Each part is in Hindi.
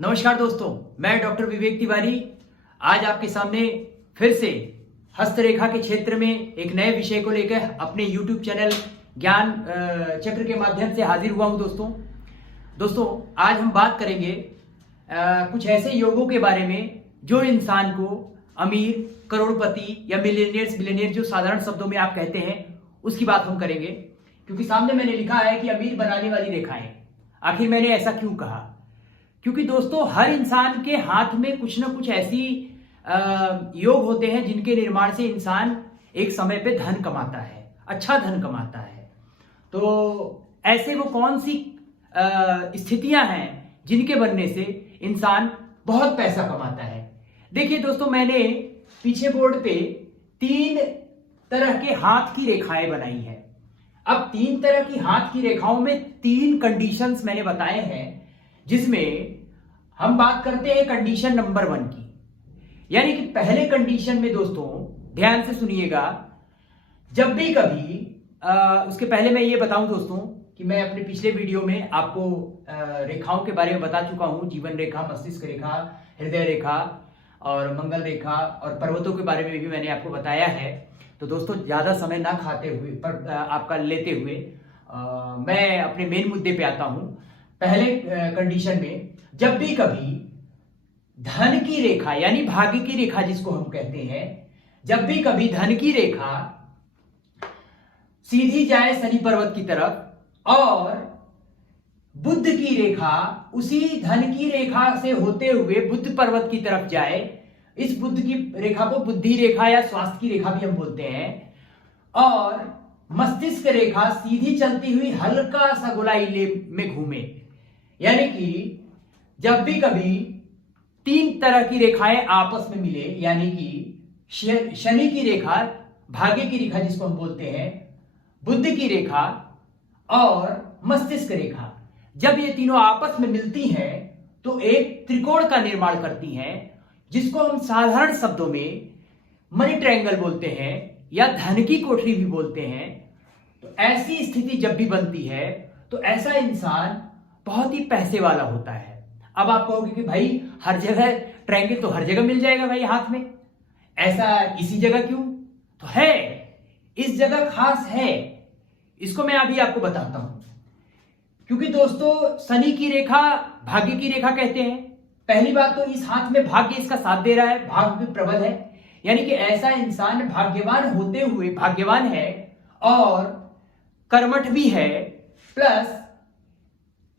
नमस्कार दोस्तों, मैं डॉक्टर विवेक तिवारी आज आपके सामने फिर से हस्तरेखा के क्षेत्र में एक नए विषय को लेकर अपने YouTube चैनल ज्ञान चक्र के माध्यम से हाजिर हुआ हूं। दोस्तों आज हम बात करेंगे कुछ ऐसे योगों के बारे में जो इंसान को अमीर, करोड़पति या मिलियनियर जो साधारण शब्दों में आप कहते हैं उसकी बात हम करेंगे। क्योंकि सामने मैंने लिखा है कि अमीर बनाने वाली रेखाएं। आखिर मैंने ऐसा क्यों कहा? क्योंकि दोस्तों हर इंसान के हाथ में कुछ ना कुछ ऐसी योग होते हैं जिनके निर्माण से इंसान एक समय पे धन कमाता है, अच्छा धन कमाता है। तो ऐसे वो कौन सी स्थितियां हैं जिनके बनने से इंसान बहुत पैसा कमाता है? देखिए दोस्तों, मैंने पीछे बोर्ड पे 3 तरह के हाथ की रेखाएं बनाई है। अब 3 तरह की हाथ की रेखाओं में 3 कंडीशंस मैंने बताए हैं, जिसमें हम बात करते हैं कंडीशन नंबर 1 की। यानी कि पहले कंडीशन में दोस्तों ध्यान से सुनिएगा, जब भी कभी उसके पहले मैं ये बताऊं दोस्तों कि मैं अपने पिछले वीडियो में आपको रेखाओं के बारे में बता चुका हूं। जीवन रेखा, मस्तिष्क रेखा, हृदय रेखा और मंगल रेखा और पर्वतों के बारे में भी मैंने आपको बताया है। तो दोस्तों ज्यादा समय ना खाते हुए पर आपका लेते हुए मैं अपने मेन मुद्दे पे आता हूं। पहले कंडीशन में जब भी कभी धन की रेखा यानी भाग्य की रेखा जिसको हम कहते हैं, जब भी कभी धन की रेखा सीधी जाए शनि पर्वत की तरफ और बुध की रेखा उसी धन की रेखा से होते हुए बुध पर्वत की तरफ जाए, इस बुध की रेखा को बुद्धि रेखा या स्वास्थ्य की रेखा भी हम बोलते हैं, और मस्तिष्क रेखा सीधी चलती हुई हल्का सा गोलाई में घूमे। यानी कि जब भी कभी 3 तरह की रेखाएं आपस में मिले, यानी कि शनि की रेखा, भाग्य की रेखा जिसको हम बोलते हैं, बुध की रेखा और मस्तिष्क रेखा, जब ये तीनों आपस में मिलती हैं तो एक त्रिकोण का निर्माण करती हैं, जिसको हम साधारण शब्दों में मनी ट्रायंगल बोलते हैं या धन की कोठरी भी बोलते हैं। तो ऐसी स्थिति जब भी बनती है तो ऐसा इंसान बहुत ही पैसे वाला होता है। अब आप कहोगे कि भाई हर जगह ट्रायंगल तो हर जगह मिल जाएगा भाई हाथ में, ऐसा इसी जगह क्यों? तो है, इस जगह खास है, इसको मैं अभी आपको बताता हूं। क्योंकि दोस्तों शनि की रेखा भाग्य की रेखा कहते हैं। पहली बात तो इस हाथ में भाग्य इसका साथ दे रहा है, भाग्य भी प्रबल है। यानी कि ऐसा इंसान भाग्यवान होते हुए भाग्यवान है और कर्मठ भी है, प्लस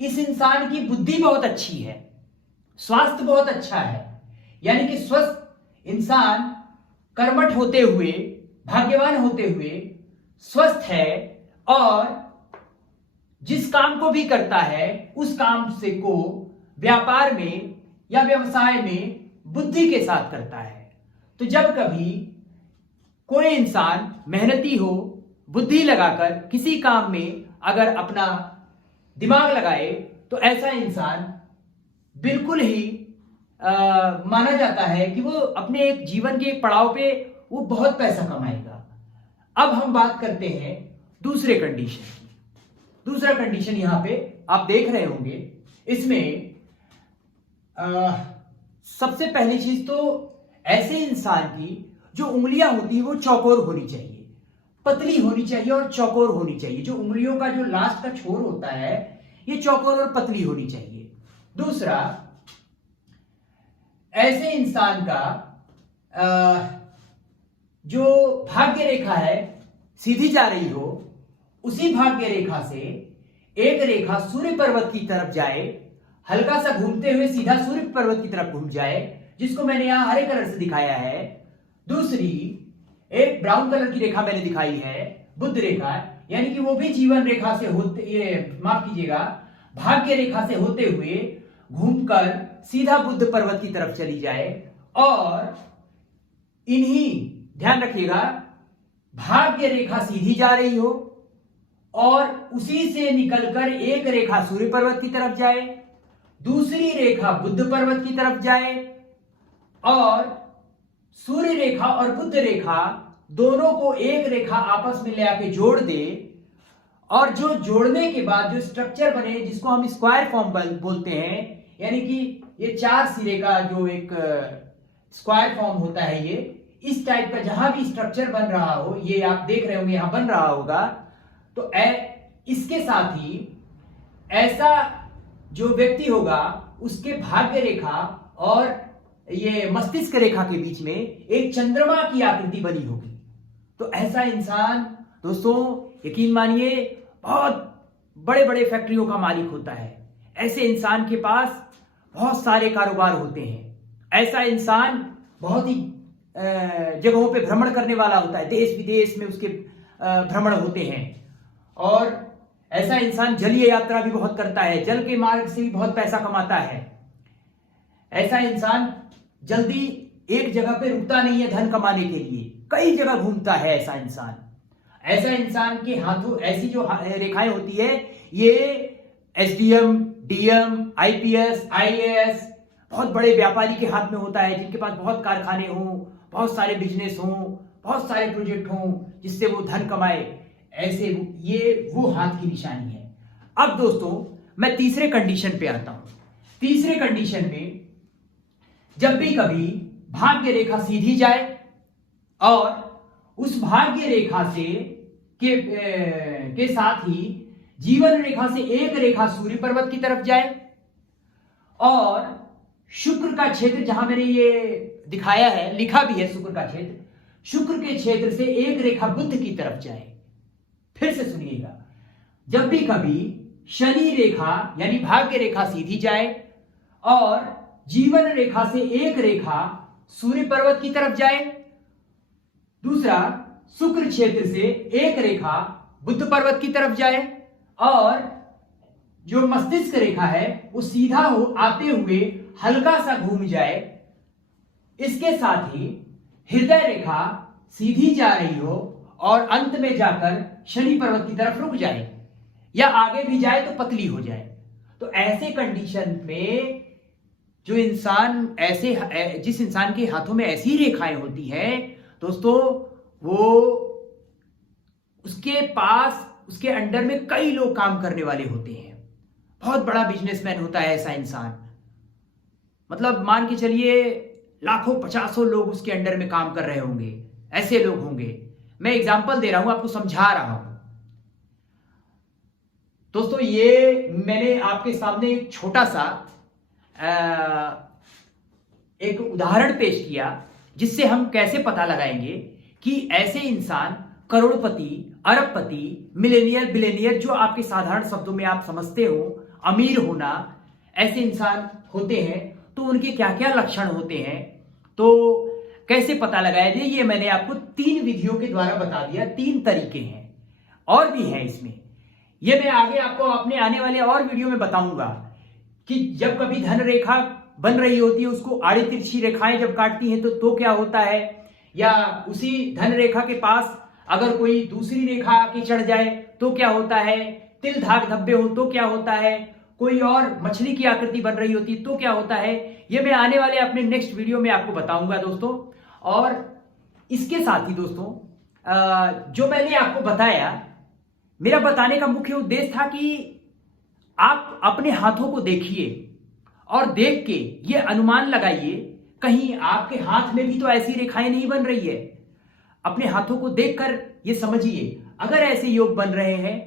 इस इंसान की बुद्धि बहुत अच्छी है, स्वास्थ्य बहुत अच्छा है। यानी कि स्वस्थ इंसान कर्मठ होते हुए, भाग्यवान होते हुए स्वस्थ है और जिस काम को भी करता है उस काम से को व्यापार में या व्यवसाय में बुद्धि के साथ करता है। तो जब कभी कोई इंसान मेहनती हो, बुद्धि लगाकर किसी काम में अगर अपना दिमाग लगाए तो ऐसा इंसान बिल्कुल ही माना जाता है कि वो अपने एक जीवन के एक पड़ाव पे वो बहुत पैसा कमाएगा। अब हम बात करते हैं दूसरे कंडीशन की। दूसरा कंडीशन यहां पे आप देख रहे होंगे, इसमें सबसे पहली चीज तो ऐसे इंसान की जो उंगलियां होती है वो चौकोर होनी चाहिए, पतली होनी चाहिए और चौकोर होनी चाहिए। जो उंगलियों का जो लास्ट का छोर होता है ये चौकोर और पतली होनी चाहिए। दूसरा, ऐसे इंसान का जो भाग्य रेखा है सीधी जा रही हो, उसी भाग्य रेखा से एक रेखा सूर्य पर्वत की तरफ जाए, हल्का सा घूमते हुए सीधा सूर्य पर्वत की तरफ घूम जाए, जिसको मैंने यहां हरे कलर से दिखाया है। दूसरी एक ब्राउन कलर की रेखा मैंने दिखाई है, बुध रेखा, यानी कि वो भी जीवन रेखा से होते, ये माफ कीजिएगा, भाग्य रेखा से होते हुए घूमकर सीधा बुध पर्वत की तरफ चली जाए। और इन्हीं, ध्यान रखिएगा, भाग्य रेखा सीधी जा रही हो और उसी से निकलकर एक रेखा सूर्य पर्वत की तरफ जाए, दूसरी रेखा बुध पर्वत की तरफ जाए और सूर्य रेखा और बुध रेखा दोनों को एक रेखा आपस में ले आके जोड़ दे, और जो जोड़ने के बाद जो स्ट्रक्चर बने जिसको हम स्क्वायर फॉर्म बोलते हैं, यानी कि ये 4 सिरे का जो एक स्क्वायर फॉर्म होता है, ये इस टाइप का जहां भी स्ट्रक्चर बन रहा हो, ये आप देख रहे होंगे यहां बन रहा होगा, तो इसके साथ ही ऐसा जो व्यक्ति होगा उसके भाग्य रेखा और ये मस्तिष्क रेखा के बीच में एक चंद्रमा की आकृति बनी होगी। तो ऐसा इंसान दोस्तों यकीन मानिए बहुत बड़े बड़े फैक्ट्रियों का मालिक होता है। ऐसे इंसान के पास बहुत सारे कारोबार होते हैं। ऐसा इंसान बहुत ही जगहों पे भ्रमण करने वाला होता है, देश विदेश में उसके भ्रमण होते हैं। और ऐसा इंसान जलीय यात्रा भी बहुत करता है, जल के मार्ग से भी बहुत पैसा कमाता है। ऐसा इंसान जल्दी एक जगह पे रुकता नहीं है धन कमाने के लिए, कई जगह घूमता है ऐसा इंसान। ऐसा इंसान के हाथों ऐसी जो रेखाएं होती है, ये एसडीएम, डीएम, आईपीएस, आईएएस बहुत बड़े व्यापारी के हाथ में होता है, जिनके पास बहुत कारखाने हों, बहुत सारे बिजनेस हों, बहुत सारे प्रोजेक्ट हों जिससे वो धन कमाए। ऐसे ये वो हाथ की निशानी है। अब दोस्तों मैं तीसरे कंडीशन पे आता हूं। तीसरे कंडीशन में जब भी कभी भाग्य रेखा सीधी जाए और उस भाग्य रेखा से के साथ ही जीवन रेखा से एक रेखा सूर्य पर्वत की तरफ जाए और शुक्र का क्षेत्र, जहां मैंने ये दिखाया है, लिखा भी है शुक्र का क्षेत्र, शुक्र के क्षेत्र से एक रेखा बुध की तरफ जाए। फिर से सुनिएगा, जब भी कभी शनि रेखा यानी भाग्य रेखा सीधी जाए और जीवन रेखा से एक रेखा सूर्य पर्वत की तरफ जाए, दूसरा शुक्र क्षेत्र से एक रेखा बुध पर्वत की तरफ जाए और जो मस्तिष्क रेखा है वो सीधा आते हुए हल्का सा घूम जाए। इसके साथ ही हृदय रेखा सीधी जा रही हो और अंत में जाकर शनि पर्वत की तरफ रुक जाए या आगे भी जाए तो पतली हो जाए। तो ऐसे कंडीशन में जो इंसान जिस इंसान के हाथों में ऐसी रेखाएं होती हैं दोस्तों, वो उसके पास उसके अंडर में कई लोग काम करने वाले होते हैं। बहुत बड़ा बिजनेसमैन होता है ऐसा इंसान, मतलब मान के चलिए लाखों पचासों लोग उसके अंडर में काम कर रहे होंगे, ऐसे लोग होंगे। मैं एग्जांपल दे रहा हूं, आपको समझा रहा हूं दोस्तों। ये मैंने आपके सामने एक छोटा सा एक उदाहरण पेश किया जिससे हम कैसे पता लगाएंगे कि ऐसे इंसान करोड़पति, अरबपति, मिलेनियर, बिलेनियर, जो आपके साधारण शब्दों में आप समझते हो, अमीर होना, ऐसे इंसान होते हैं तो उनके क्या क्या लक्षण होते हैं, तो कैसे पता लगाया जाए, ये मैंने आपको 3 विधियों के द्वारा बता दिया। 3 तरीके हैं, और भी हैं इसमें। ये मैं आगे आपको अपने आने वाले और वीडियो में बताऊंगा कि जब कभी धन रेखा बन रही होती है, उसको आड़ी तिरछी रेखाएं जब काटती हैं तो क्या होता है, या उसी धन रेखा के पास अगर कोई दूसरी रेखा आके चढ़ जाए तो क्या होता है, तिल धाग धब्बे हो तो क्या होता है, कोई और मछली की आकृति बन रही होती तो क्या होता है, ये मैं आने वाले अपने नेक्स्ट वीडियो में आपको बताऊंगा दोस्तों। और इसके साथ ही दोस्तों जो मैंने आपको बताया, मेरा बताने का मुख्य उद्देश्य था कि आप अपने हाथों को देखिए और देख के ये अनुमान लगाइए कहीं आपके हाथ में भी तो ऐसी रेखाएं नहीं बन रही है। अपने हाथों को देखकर ये समझिए, अगर ऐसे योग बन रहे हैं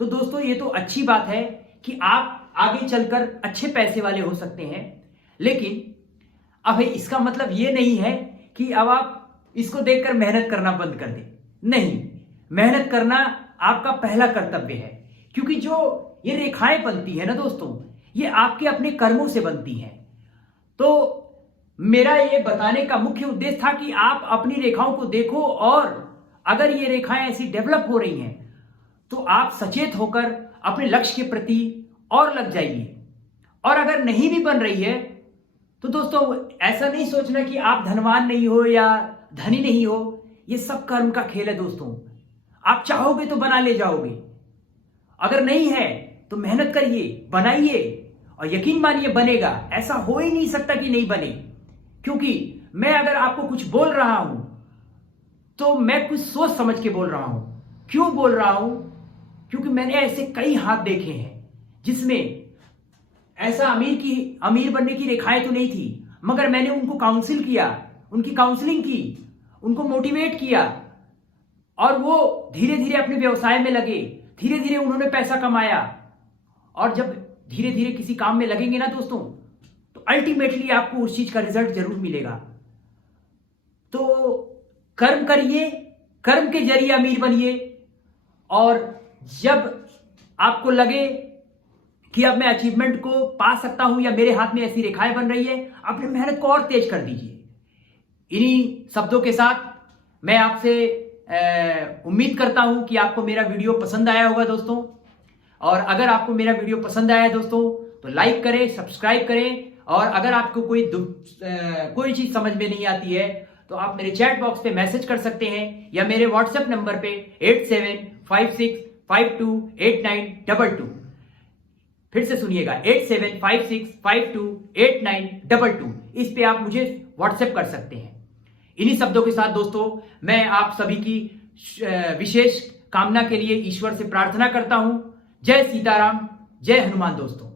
तो दोस्तों ये तो अच्छी बात है कि आप आगे चलकर अच्छे पैसे वाले हो सकते हैं। लेकिन अब इसका मतलब ये नहीं है कि अब आप इसको देखकर मेहनत करना बंद कर दें। नहीं, मेहनत करना आपका पहला कर्तव्य है, क्योंकि जो ये रेखाएं बनती है ना दोस्तों, ये आपके अपने कर्मों से बनती हैं। तो मेरा ये बताने का मुख्य उद्देश्य था कि आप अपनी रेखाओं को देखो और अगर ये रेखाएं ऐसी डेवलप हो रही हैं तो आप सचेत होकर अपने लक्ष्य के प्रति और लग जाइए। और अगर नहीं भी बन रही है तो दोस्तों ऐसा नहीं सोचना कि आप धनवान नहीं हो या धनी नहीं हो, ये सब कर्म का खेल है दोस्तों। आप चाहोगे तो बना ले जाओगे, अगर नहीं है तो मेहनत करिए, बनाइए और यकीन मानिए बनेगा। ऐसा हो ही नहीं सकता कि नहीं बने, क्योंकि मैं अगर आपको कुछ बोल रहा हूं तो मैं कुछ सोच समझ के बोल रहा हूं। क्यों बोल रहा हूं? क्योंकि मैंने ऐसे कई हाथ देखे हैं जिसमें ऐसा अमीर बनने की रेखाएं तो नहीं थी, मगर मैंने उनको काउंसिल किया, उनकी काउंसलिंग की, उनको मोटिवेट किया और वो धीरे धीरे अपने व्यवसाय में लगे, धीरे धीरे उन्होंने पैसा कमाया। और जब धीरे धीरे किसी काम में लगेंगे ना दोस्तों, तो अल्टीमेटली आपको उस चीज का रिजल्ट जरूर मिलेगा। तो कर्म करिए, कर्म के जरिए अमीर बनिए, और जब आपको लगे कि अब मैं अचीवमेंट को पा सकता हूं या मेरे हाथ में ऐसी रेखाएं बन रही है, अपनी मेहनत को और तेज कर दीजिए। इन्हीं शब्दों के साथ मैं आपसे उम्मीद करता हूं कि आपको मेरा वीडियो पसंद आया होगा दोस्तों। और अगर आपको मेरा वीडियो पसंद आया दोस्तों तो लाइक करें, सब्सक्राइब करें, और अगर आपको कोई चीज समझ में नहीं आती है तो आप मेरे चैट बॉक्स पे मैसेज कर सकते हैं, या मेरे व्हाट्सएप नंबर पे 8756528922। फिर से सुनिएगा, 8756528922। इस पे आप मुझे व्हाट्सएप कर सकते हैं। इन्हीं शब्दों के साथ दोस्तों मैं आप सभी की विशेष कामना के लिए ईश्वर से प्रार्थना करता हूं। जय सीताराम, जय हनुमान दोस्तों।